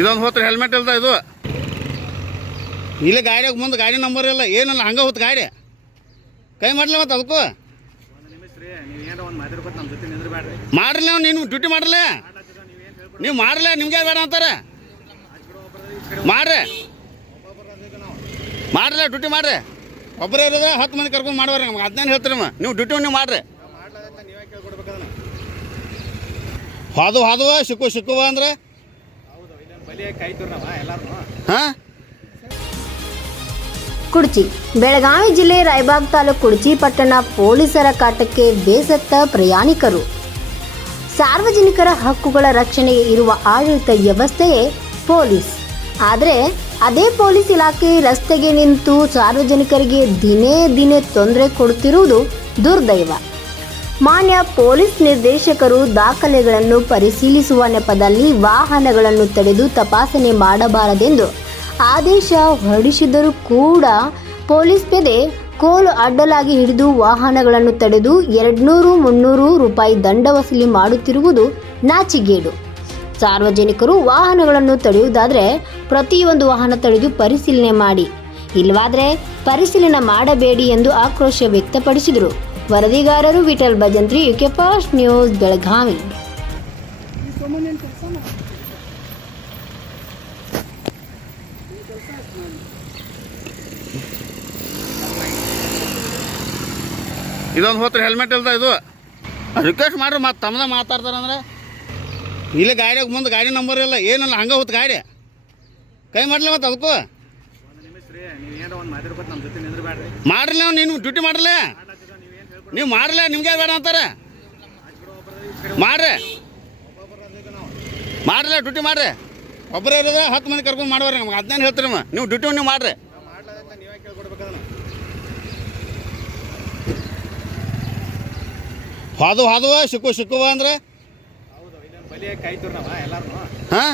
ಇದೊಂದು ಹೋತ್ರ ಹೆಲ್ಮೆಟ್ ಇಲ್ದ ಇದು. ಇಲ್ಲಿ ಗಾಡಿಯಾಗ ಮುಂದೆ ಗಾಡಿ ನಂಬರ್ ಇಲ್ಲ. ಏನಲ್ಲ, ಹಂಗೆ ಹೊತ್ತು ಗಾಡಿ. ಕೈ ಮಾಡಲಿ ಮತ್ತೆ ಅದಕ್ಕೂ. ಮಾಡ್ರಲ್ಲ ನೀವು, ನೀನು ಡ್ಯೂಟಿ ಮಾಡ್ರಲ್ಲ. ನೀವು ಮಾಡ್ರಲ್ಲ, ನಿಮ್ಗೆ ಬೇಡ ಅಂತಾರೆ? ಮಾಡ್ರಿ. ಮಾಡ್ರಲ್ಲ ಡ್ಯೂಟಿ ಮಾಡ್ರಿ. ಒಬ್ಬರೇ ಇರೋದ್ರೆ ಹತ್ತು ಮಂದಿ ಕರ್ಕೊಂಡು ಮಾಡುವಾರ ನಮ್ಗೆ. ಅದನ್ನೇನು ಹೇಳ್ತೀರಿ ನೀವು? ಡ್ಯೂಟಿ ನೀವು ಮಾಡ್ರಿ. ಹಾದು ಹಾದುವ ಸಿಕ್ಕು ಸಿಕ್ಕುವ ಅಂದ್ರೆ ಹಾಂ? ಕುಡ್ಚಿ. ಬೆಳಗಾವಿ ಜಿಲ್ಲೆ ರಾಯಬಾಗ್ ತಾಲೂಕು ಕುಡ್ಚಿ ಪಟ್ಟಣ ಪೊಲೀಸರ ಕಾಟಕ್ಕೆ ಬೇಸತ್ತ ಪ್ರಯಾಣಿಕರು. ಸಾರ್ವಜನಿಕರ ಹಕ್ಕುಗಳ ರಕ್ಷಣೆಗೆ ಇರುವ ಆಡಳಿತ ವ್ಯವಸ್ಥೆಯೇ ಪೊಲೀಸ್. ಆದರೆ ಅದೇ ಪೊಲೀಸ್ ಇಲಾಖೆ ರಸ್ತೆಗೆ ನಿಂತು ಸಾರ್ವಜನಿಕರಿಗೆ ದಿನೇ ದಿನೇ ತೊಂದರೆ ಕೊಡುತ್ತಿರುವುದು ದುರ್ದೈವ. ಮಾನ್ಯ ಪೊಲೀಸ್ ನಿರ್ದೇಶಕರು ದಾಖಲೆಗಳನ್ನು ಪರಿಶೀಲಿಸುವ ನೆಪದಲ್ಲಿ ವಾಹನಗಳನ್ನು ತಡೆದು ತಪಾಸಣೆ ಮಾಡಬಾರದೆಂದು ಆದೇಶ ಹೊರಡಿಸಿದರೂ ಕೂಡ ಪೊಲೀಸ್ ಪೆದೆ ಕೋಲು ಅಡ್ಡಲಾಗಿ ಹಿಡಿದು ವಾಹನಗಳನ್ನು ತಡೆದು ಎರಡ್ನೂರು ಮುನ್ನೂರು ರೂಪಾಯಿ ದಂಡ ವಸೂಲಿ ಮಾಡುತ್ತಿರುವುದು ನಾಚಿಗೇಡು ಸಾರ್ವಜನಿಕರು ವಾಹನಗಳನ್ನು ತಡೆಯುವುದಾದರೆ ಪ್ರತಿಯೊಂದು ವಾಹನ ತಡೆದು ಪರಿಶೀಲನೆ ಮಾಡಿ. ಇಲ್ಲವಾದರೆ ಪರಿಶೀಲನೆ ಮಾಡಬೇಡಿ ಎಂದು ಆಕ್ರೋಶ ವ್ಯಕ್ತಪಡಿಸಿದರು. ವರದಿಗಾರರು Vithal Bhajantri UK fast news Belagavi. ಇದೊಂದು ಹೋತ್ರ ಹೆಲ್ಮೆಟ್ ಇಲ್ದ ಇದು. ರಿಕ್ವೆಸ್ಟ್ ಮಾಡ್ರಿ ಮತ್ತೆ ತಮ್ಮದ ಮಾತಾಡ್ತಾರಂದ್ರೆ ಇಲ್ಲಿ ಗಾಡಿಯಾಗ ಮುಂದೆ ಗಾಡಿ ನಂಬರ್ ಇಲ್ಲ ಏನಲ್ಲ ಹಂಗೆ ಹೋತ್ ಗಾಡಿ. ಕೈ ಮಾಡ್ಲಿ ಮತ್ತೆ ಅದಕ್ಕೂ. ಮಾಡ್ರಲ್ಲ ನೀನು ಡ್ಯೂಟಿ ಮಾಡ್ರಲ್ಲ ನೀವು ಮಾಡ್ರಲ್ಲ ನಿಮ್ಗೆ ಬೇಡ ಅಂತಾರೆ. ಮಾಡ್ರಿ. ಮಾಡ್ರಲ್ಲ ಡ್ಯೂಟಿ ಮಾಡ್ರಿ. ಒಬ್ಬರೇ ಇರೋದ್ರೆ ಹತ್ತು ಮಂದಿ ಕರ್ಕೊಂಡು ಮಾಡುವ ನಮ್ಗೆ. ಅದನ್ನೇನು ಹೇಳ್ತೀರಿ ನೀವು? ಡ್ಯೂಟಿ ನೀವು ಮಾಡ್ರಿ. ಹಾದು ಹಾದುವ ಸಿಕ್ಕು ಸಿಕ್ಕುವ ಅಂದ್ರೆ? ಹಾಂ?